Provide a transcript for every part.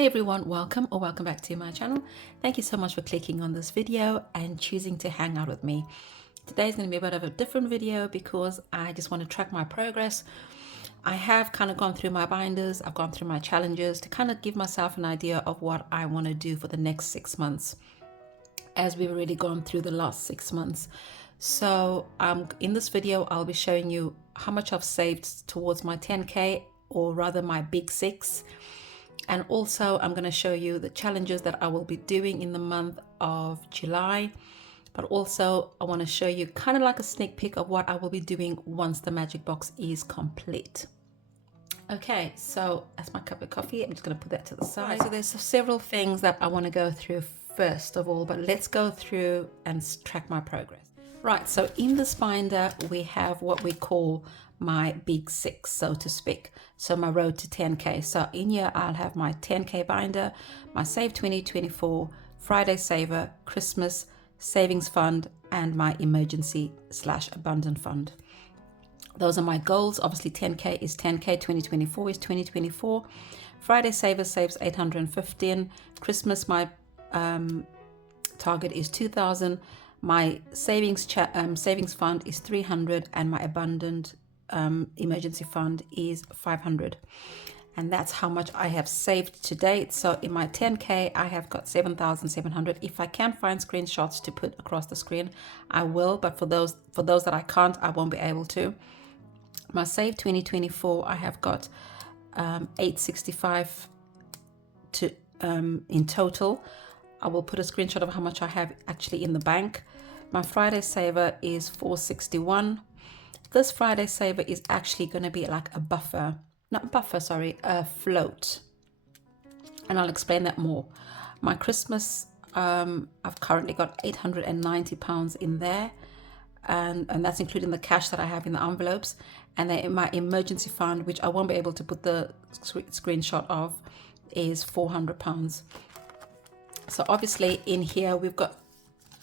Hi everyone, welcome or welcome back to my channel. Thank you so much for clicking on this video and choosing to hang out with me. Today's going to be a bit of a different video because I just want to track my progress. I have kind of gone through my binders, I've gone through my challenges to kind of give myself an idea of what I want to do for the next 6 months, as we've already gone through the last 6 months. So in this video, I'll be showing you how much I've saved towards my 10K, or rather my big 6. And also I'm going to show you the challenges that I will be doing in the month of July. But also I want to show you kind of like a sneak peek of what I will be doing once the magic box is complete. Okay, so that's my cup of coffee. I'm just going to put that to the side. Right, so there's several things that I want to go through first of all, but let's go through and track my progress. Right, so in this binder we have what we call my big 6, so to speak. So my road to 10K. So in here I'll have my 10K binder, my Save 2024, Friday Saver, Christmas, Savings Fund, and my emergency/abundant fund. Those are my goals. Obviously 10K is 10K, 2024 is 2024. Friday Saver saves 815. Christmas, my target is 2,000. My savings fund is 300, and my abundant emergency fund is 500. And that's how much I have saved to date. So in my 10K, I have got 7,700. If I can find screenshots to put across the screen, I will. But for those that I can't, I won't be able to. My Save 2024, I have got 865 to in total. I will put a screenshot of how much I have actually in the bank. My Friday Saver is 461. This Friday Saver is actually going to be like a a float. And I'll explain that more. My Christmas, I've currently got £890 in there. And that's including the cash that I have in the envelopes. And then in my emergency fund, which I won't be able to put the screenshot of, is £400. So obviously in here we've got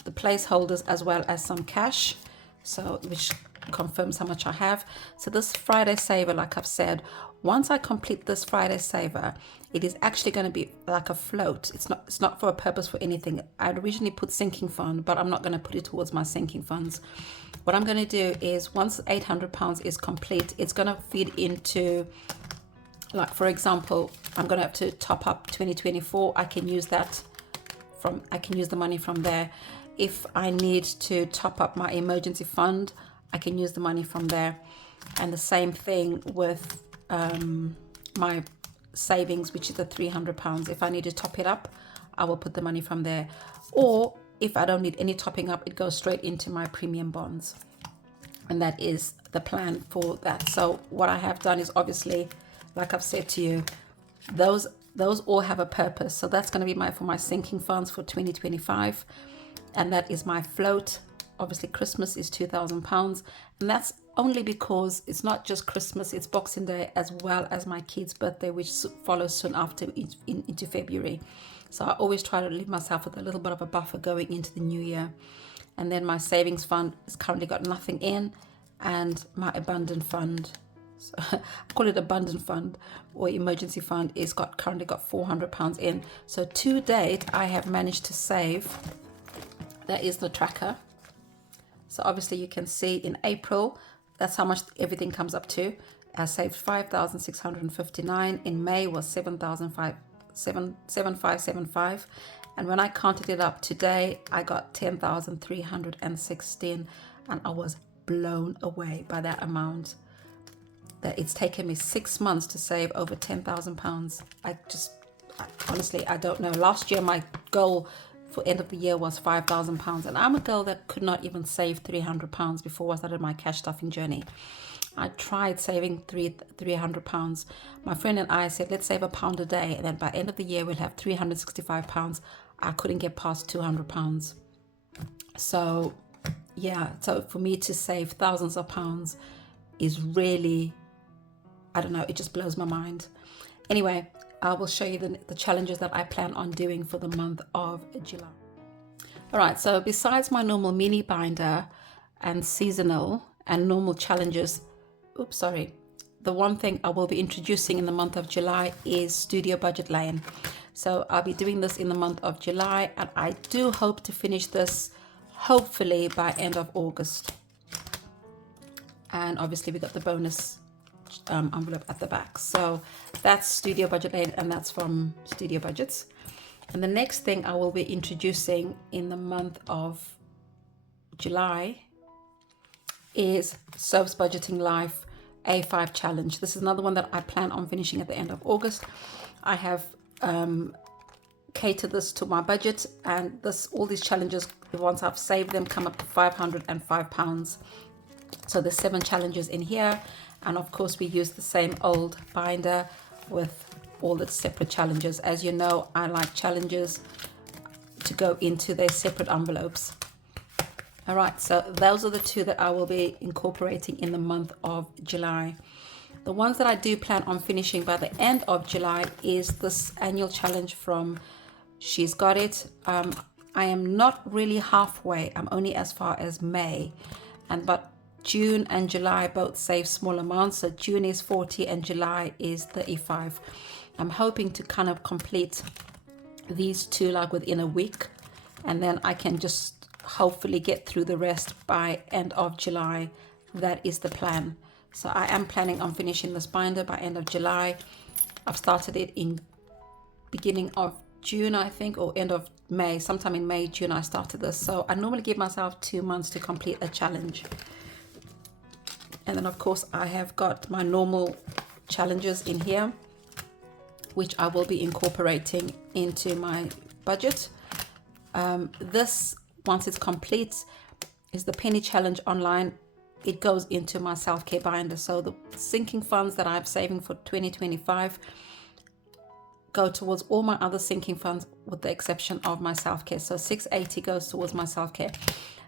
the placeholders as well as some cash, so which confirms how much I have. So this Friday Saver, like I've said, once I complete this Friday Saver, it is actually going to be like a float. It's not for a purpose for anything. I'd originally put sinking fund, but I'm not going to put it towards my sinking funds. What I'm going to do is once £800 is complete, it's going to feed into, like for example, I'm going to have to top up 2024. I can use the money from there. If I need to top up my emergency fund, I can use the money from there. And the same thing with my savings, which is the £300. If I need to top it up, I will put the money from there. Or if I don't need any topping up, it goes straight into my premium bonds. And that is the plan for that. So what I have done is, obviously, like I've said to you, those all have a purpose. So that's going to be for my sinking funds for 2025. And that is my float. Obviously Christmas is £2,000. And that's only because it's not just Christmas, it's Boxing Day as well as my kid's birthday, which follows soon after into February. So I always try to leave myself with a little bit of a buffer going into the new year. And then my savings fund has currently got nothing in, and my abundant fund, so I call it abundant fund or emergency fund, is currently got £400 in. So to date I have managed to save, that is the tracker. So obviously you can see in April, that's how much everything comes up to. I saved 5,659. In May was 7,575. And when I counted it up today, I got 10,316, and I was blown away by that amount. That it's taken me 6 months to save over £10,000. Honestly, I don't know. Last year my goal for end of the year was £5,000, and I'm a girl that could not even save £300 before I started my cash stuffing journey. I tried saving £300. My friend and I said, let's save £1 a day, and then by end of the year we'll have £365. I couldn't get past £200. So yeah, so for me to save thousands of pounds is really, I don't know, it just blows my mind. Anyway, I will show you the challenges that I plan on doing for the month of July. All right, so besides my normal mini binder and seasonal and normal challenges, the one thing I will be introducing in the month of July is Studio Budget Lane. So I'll be doing this in the month of July, and I do hope to finish this hopefully by end of August. And obviously we got the bonus envelope at the back. So that's Studio Budget Aid, and that's from Studio Budgets. And the next thing I will be introducing in the month of July is Soaps Budgeting Life A5 Challenge. This is another one that I plan on finishing at the end of August. I have catered this to my budget, and all these challenges, the ones I've saved them, come up to £505. So there's 7 challenges in here, and of course we use the same old binder with all the separate challenges. As you know, I like challenges to go into their separate envelopes. All right, so those are the 2 that I will be incorporating in the month of July. The ones that I do plan on finishing by the end of July is this annual challenge from She's Got It. I am not really halfway. I'm only as far as May, but June and July both save small amounts. So June is 40 and July is 35. I'm hoping to kind of complete these 2 like within a week, and then I can just hopefully get through the rest by end of July. That is the plan. So I am planning on finishing this binder by end of July. I've started it in beginning of June, I think, or end of May. Sometime in May, June, I started this. So I normally give myself 2 months to complete a challenge. And then of course I have got my normal challenges in here, which I will be incorporating into my budget. This, once it's complete, is the penny challenge online. It goes into my self-care binder. So the sinking funds that I'm saving for 2025 go towards all my other sinking funds, with the exception of my self-care. So 680 goes towards my self-care.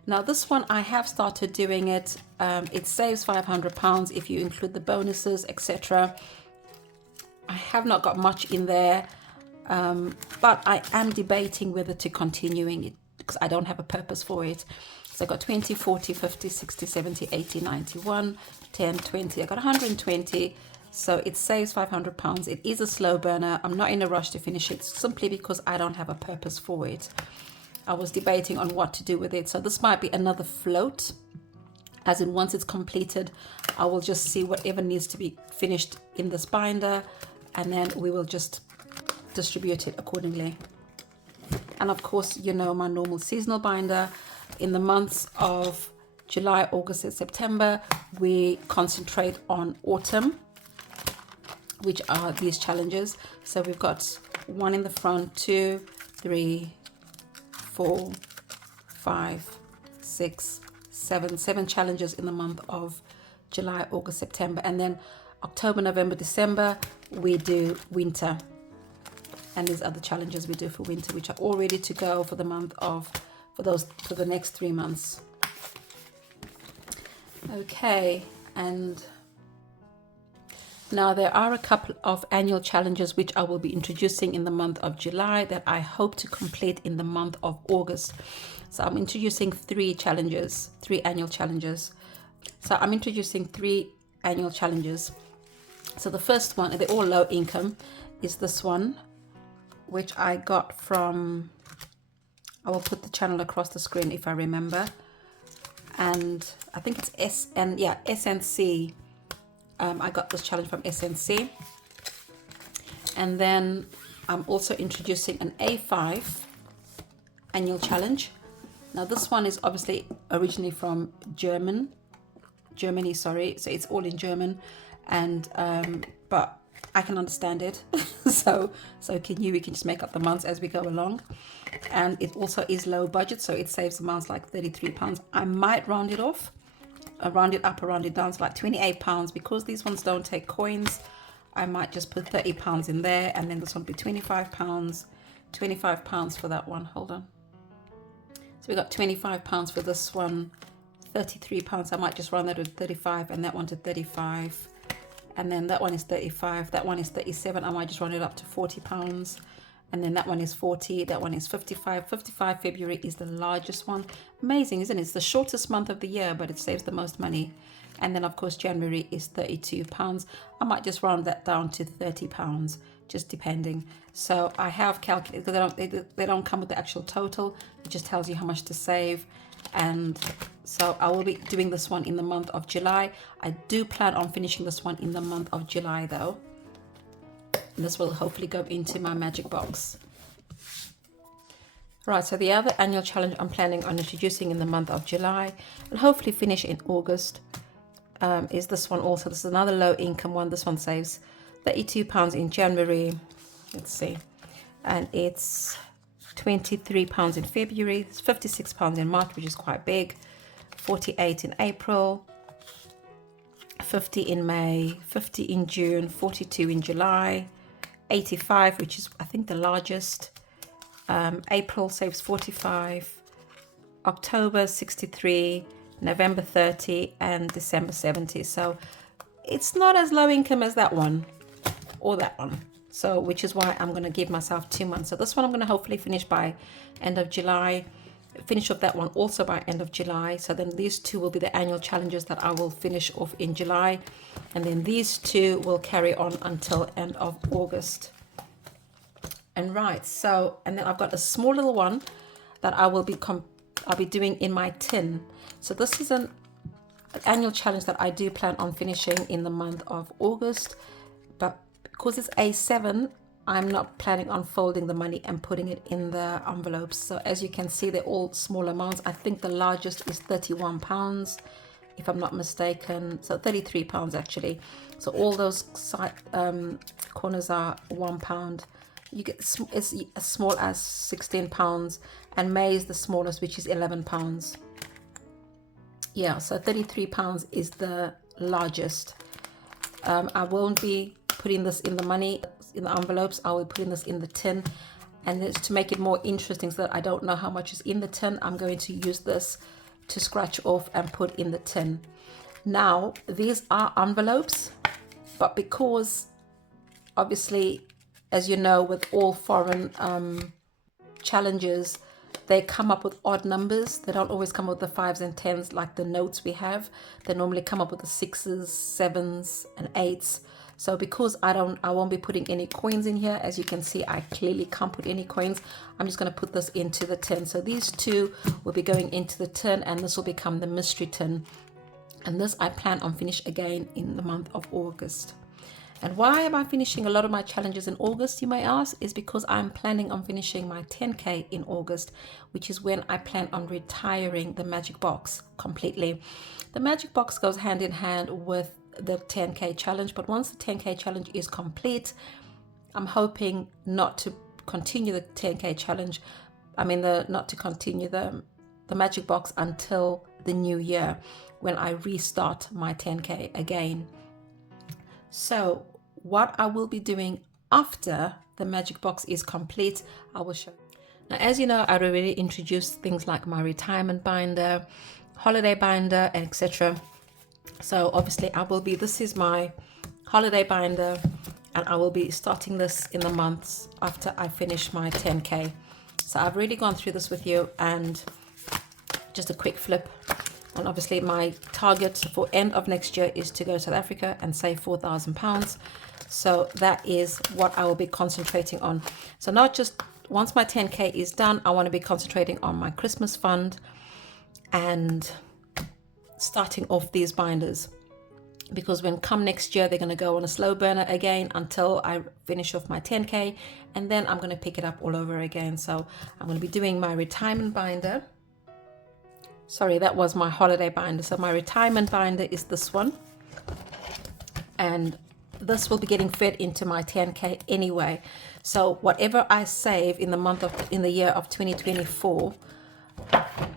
Now this one, I have started doing it. It saves £500 if you include the bonuses, etc. I have not got much in there, but I am debating whether to continuing it because I don't have a purpose for it. So I got 20, 40, 50, 60, 70, 80, 91, 10, 20. I got 120. So it saves £500. It is a slow burner. I'm not in a rush to finish it simply because I don't have a purpose for it. I was debating on what to do with it. So this might be another float, as in once it's completed, I will just see whatever needs to be finished in this binder, and then we will just distribute it accordingly. And of course, you know, my normal seasonal binder. In the months of July, August, and September, we concentrate on autumn, which are these challenges. So we've got 1 in the front, 2, 3, 4, 5, 6, 7 challenges in the month of July, August, September. And then October, November, December, we do winter. And these other challenges we do for winter, which are all ready to go for the month of, for the next 3 months. Okay, and now there are a couple of annual challenges which I will be introducing in the month of July that I hope to complete in the month of August. So I'm introducing 3 annual challenges. So I'm introducing 3 annual challenges. So the first one, and they're all low income, is this one, which I got from, I will put the channel across the screen if I remember. And I think it's SNC. I got this challenge from SNC. And then I'm also introducing an A5 annual challenge. Now this one is obviously originally from Germany, sorry. So it's all in German, and but I can understand it. so can you. We can just make up the months as we go along. And it also is low budget, so it saves amounts like £33. I might round it off, round it up or round it down to like £28, because these ones don't take coins. I might just put £30 in there, and then this one will be £25 for that one. Hold on. So we got £25 for this one, £33. I might just round that to 35, and that one to 35, and then that one is 35, that one is 37. I might just round it up to £40, and then that one is 40, that one is 55. February is the largest one. Amazing, isn't it? It's the shortest month of the year, but it saves the most money. And then of course January is £32. I might just round that down to £30 just depending. So I have calculated, because they don't come with the actual total. It just tells you how much to save. And so I will be doing this one in the month of July. I do plan on finishing this one in the month of July though. And this will hopefully go into my magic box. Right, so the other annual challenge I'm planning on introducing in the month of July and hopefully finish in August is this one also. This is another low income one. This one saves £32 in January. Let's see. And it's £23 in February. It's £56 in March, which is quite big. 48 in April. 50 in May. 50 in June. 42 in July. 85, which is I think the largest. April saves 45, October 63, November 30, and December 70. So it's not as low income as that one or that one. So which is why I'm going to give myself 2 months. So this one I'm going to hopefully finish by end of July. Finish off that one also by end of July. So then these two will be the annual challenges that I will finish off in July. And then these two will carry on until end of August. And right, so, and then I've got a small little one that I'll be doing in my tin. So this is an annual challenge that I do plan on finishing in the month of August, but because it's A7, I'm not planning on folding the money and putting it in the envelopes. So as you can see, they're all small amounts. I think the largest is £31, if I'm not mistaken. So £33 actually. So all those side corners are £1. You get it's as small as £16, and May is the smallest, which is £11. Yeah, so £33 is the largest. I won't be putting this in the money in the envelopes. I will be putting this in the tin, and it's to make it more interesting so that I don't know how much is in the tin. I'm going to use this to scratch off and put in the tin. Now these are envelopes, but because obviously, as you know, with all foreign challenges, they come up with odd numbers. They don't always come up with the 5s and 10s like the notes we have. They normally come up with the 6s, 7s, and 8s. So because I won't be putting any coins in here, as you can see, I clearly can't put any coins. I'm just going to put this into the tin. So these two will be going into the tin, and this will become the mystery tin. And this I plan on finish again in the month of August. And why am I finishing a lot of my challenges in August, you may ask, is because I'm planning on finishing my 10K in August, which is when I plan on retiring the magic box completely. The magic box goes hand in hand with the 10K challenge, but once the 10K challenge is complete, I'm hoping not to continue the 10K challenge. Not to continue the magic box until the new year, when I restart my 10K again. So what I will be doing after the magic box is complete, I will show you. Now, as you know, I already introduced things like my retirement binder, holiday binder, etc. So obviously this is my holiday binder, and I will be starting this in the months after I finish my 10K. So I've already gone through this with you, and just a quick flip. And obviously my target for end of next year is to go to South Africa and save £4,000. So that is what I will be concentrating on. So not just once my 10K is done, I want to be concentrating on my Christmas fund and starting off these binders, because when come next year, they're going to go on a slow burner again until I finish off my 10K, and then I'm going to pick it up all over again. So I'm going to be doing my retirement binder. Sorry, that was my holiday binder. So my retirement binder is this one, and this will be getting fed into my 10K anyway. So whatever I save in the year of 2024,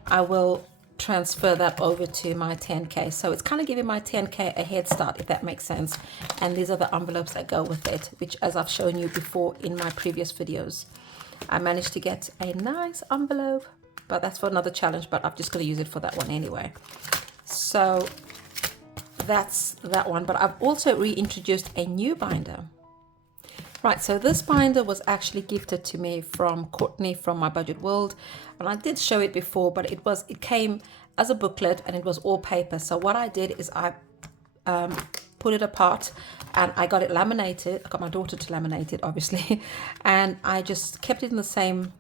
I will transfer that over to my 10K. So it's kind of giving my 10K a head start, if that makes sense. And these are the envelopes that go with it, which, as I've shown you before in my previous videos, I managed to get a nice envelope. But that's for another challenge, but I'm just going to use it for that one anyway. So that's that one. But I've also reintroduced a new binder. Right, so this binder was actually gifted to me from Courtney from My Budget World. And I did show it before, but it came as a booklet, and it was all paper. So what I did is I put it apart, and I got it laminated. I got my daughter to laminate it, obviously, and I just kept it in the same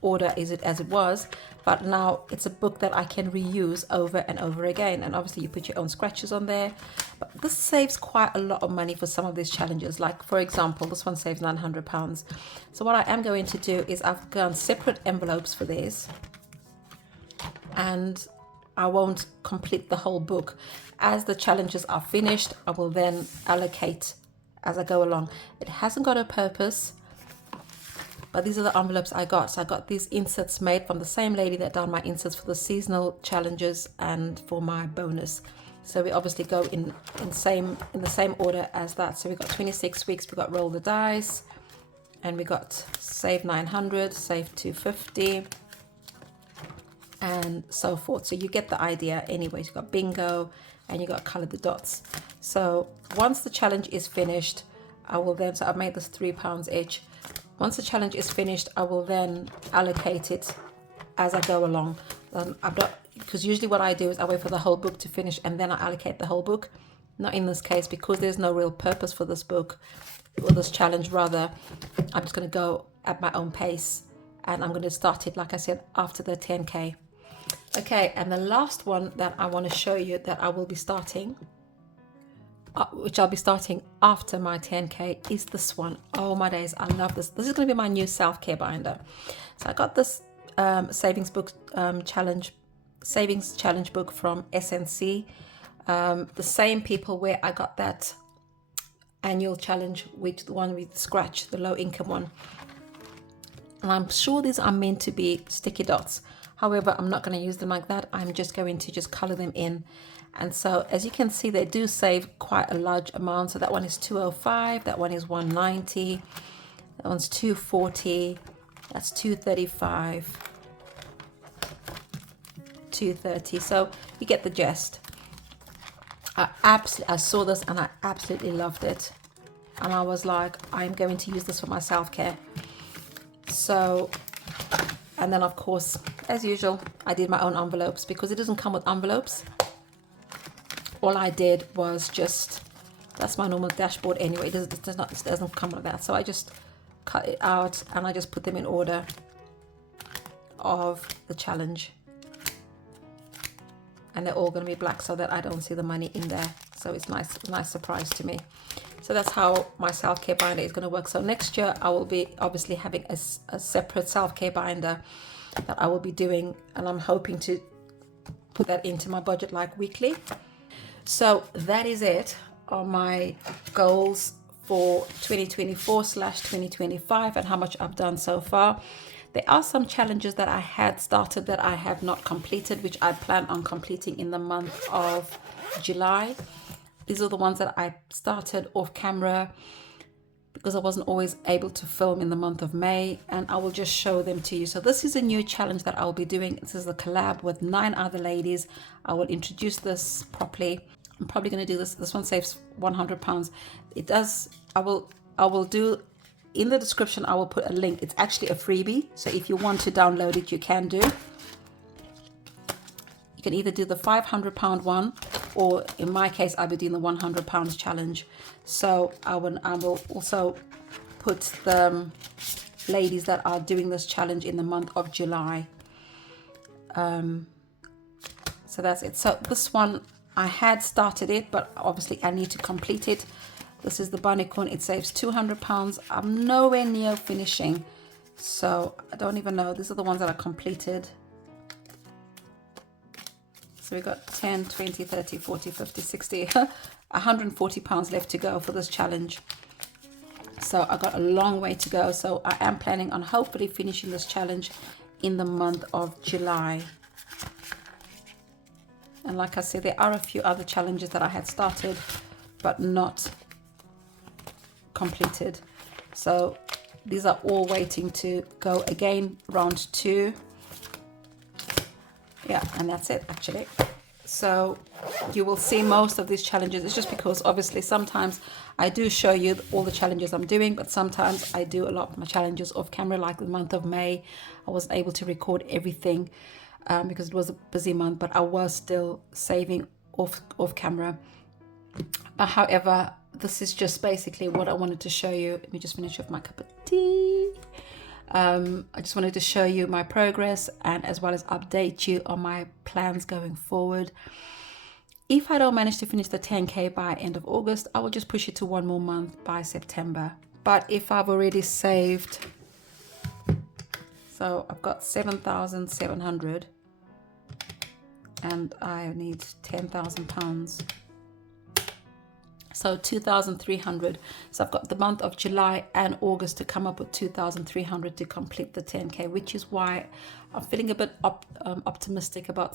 order as it was, but now it's a book that I can reuse over and over again. And obviously you put your own scratches on there, but this saves quite a lot of money for some of these challenges. Like for example, this one saves £900. So what I am going to do is I've done separate envelopes for these, and I won't complete the whole book. As the challenges are finished, I will then allocate as I go along. It hasn't got a purpose, but these are the envelopes I got. So I got these inserts made from the same lady that done my inserts for the seasonal challenges and for my bonus. So we obviously go in the same order as that. So we got 26 weeks, we got roll the dice, and we got save 900, save 250, and so forth. So you get the idea anyways. You got bingo, and you got color the dots. So once the challenge is finished, I will then, so I've made this £3 each. Once the challenge is finished, I will then allocate it as I go along. Because usually what I do is I wait for the whole book to finish and then I allocate the whole book. Not in this case, because there's no real purpose for this book, or this challenge rather. I'm just going to go at my own pace, and I'm going to start it, like I said, after the 10K. Okay, and the last one that I want to show you that I will be starting, which I'll be starting after my 10K, is this one. Oh my days, I love this. This is going to be my new self-care binder. So I got this savings challenge book from SNC, the same people where I got that annual challenge, which the one with the scratch, the low income one. And I'm sure these are meant to be sticky dots. However, I'm not going to use them like that. I'm just going to just color them in. And so as you can see, they do save quite a large amount. So that one is 205, that one is 190, that one's 240, that's 235, 230. So you get the gist. I saw this and I absolutely loved it. And I was like, I'm going to use this for my self-care. So, and then of course, as usual, I did my own envelopes because it doesn't come with envelopes. All I did was just, that's my normal dashboard anyway, it doesn't come like that. So I just cut it out and I just put them in order of the challenge. And they're all going to be black so that I don't see the money in there. So it's nice surprise to me. So that's how my self-care binder is going to work. So next year I will be obviously having a separate self-care binder that I will be doing, and I'm hoping to put that into my budget like weekly. So that is it on my goals for 2024/2025 and how much I've done so far. There are some challenges that I had started that I have not completed, which I plan on completing in the month of July. These are the ones that I started off camera because I wasn't always able to film in the month of May, and I will just show them to you. So this is a new challenge that I'll be doing. This is a collab with 9 other ladies. I will introduce this properly. I'm probably going to do this. This one saves £100. It does. I will do, in the description, I will put a link. It's actually a freebie. So if you want to download it, you can do. You can either do the £500 one, or in my case, I'll be doing the £100 challenge. So I will also put the ladies that are doing this challenge in the month of July. So that's it. So this one, I had started it, but obviously I need to complete it. This is the Bunnycorn. It saves £200. I'm nowhere near finishing, so I don't even know. These are the ones that are completed. So we got 10, 20, 30, 40, 50, 60, £140 left to go for this challenge. So I got a long way to go. So I am planning on hopefully finishing this challenge in the month of July. And like I said, there are a few other challenges that I had started but not completed. So these are all waiting to go again, round 2. Yeah, and that's it actually. So you will see most of these challenges. It's just because obviously sometimes I do show you all the challenges I'm doing, but sometimes I do a lot of my challenges off camera. Like the month of May, I wasn't able to record everything because it was a busy month, but I was still saving off camera. However, this is just basically what I wanted to show you. Let me just finish off my cup of tea. I just wanted to show you my progress and as well as update you on my plans going forward. If I don't manage to finish the 10K by end of August, I will just push it to one more month by September. But if I've already saved, so I've got 7,700 and I need 10,000 pounds. So 2,300. So I've got the month of July and August to come up with 2,300 to complete the 10K, which is why I'm feeling a bit optimistic about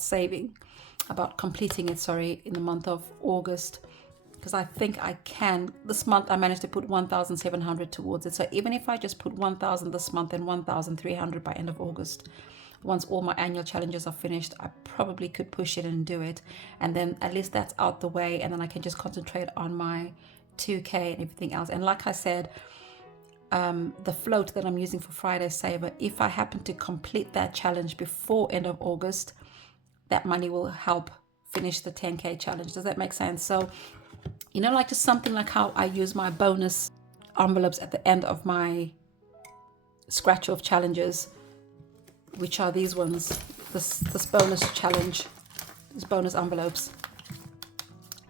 completing it, sorry, in the month of August, because I think I can. This month I managed to put 1,700 towards it. So even if I just put 1,000 this month and 1,300 by end of August, once all my annual challenges are finished, I probably could push it and do it. And then at least that's out the way. And then I can just concentrate on my 2K and everything else. And like I said, the float that I'm using for Friday Saver, if I happen to complete that challenge before end of August, that money will help finish the 10K challenge. Does that make sense? So, you know, like just something like how I use my bonus envelopes at the end of my scratch off challenges, which are these ones, this bonus challenge, these bonus envelopes.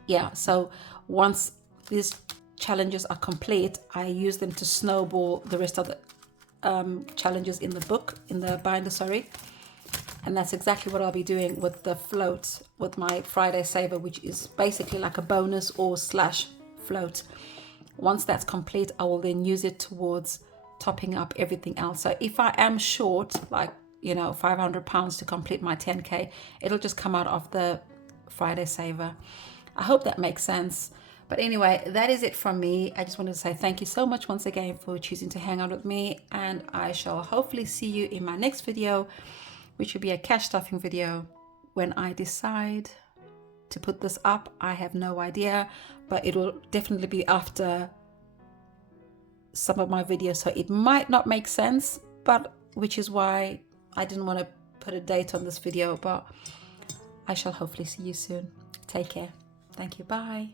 Yeah, so once these challenges are complete, I use them to snowball the rest of the challenges in the book, in the binder, sorry. And that's exactly what I'll be doing with the float, with my Friday Saver, which is basically like a bonus or slash float. Once that's complete, I will then use it towards topping up everything else. So if I am short, like, you know, 500 pounds to complete my 10K, it'll just come out of the Friday Saver. I hope that makes sense. But anyway, that is it from me. I just wanted to say thank you so much once again for choosing to hang out with me, and I shall hopefully see you in my next video, which will be a cash stuffing video. When I decide to put this up, I have no idea, but it will definitely be after some of my videos, so it might not make sense, but which is why I didn't want to put a date on this video. But I shall hopefully see you soon. Take care. Thank you. Bye.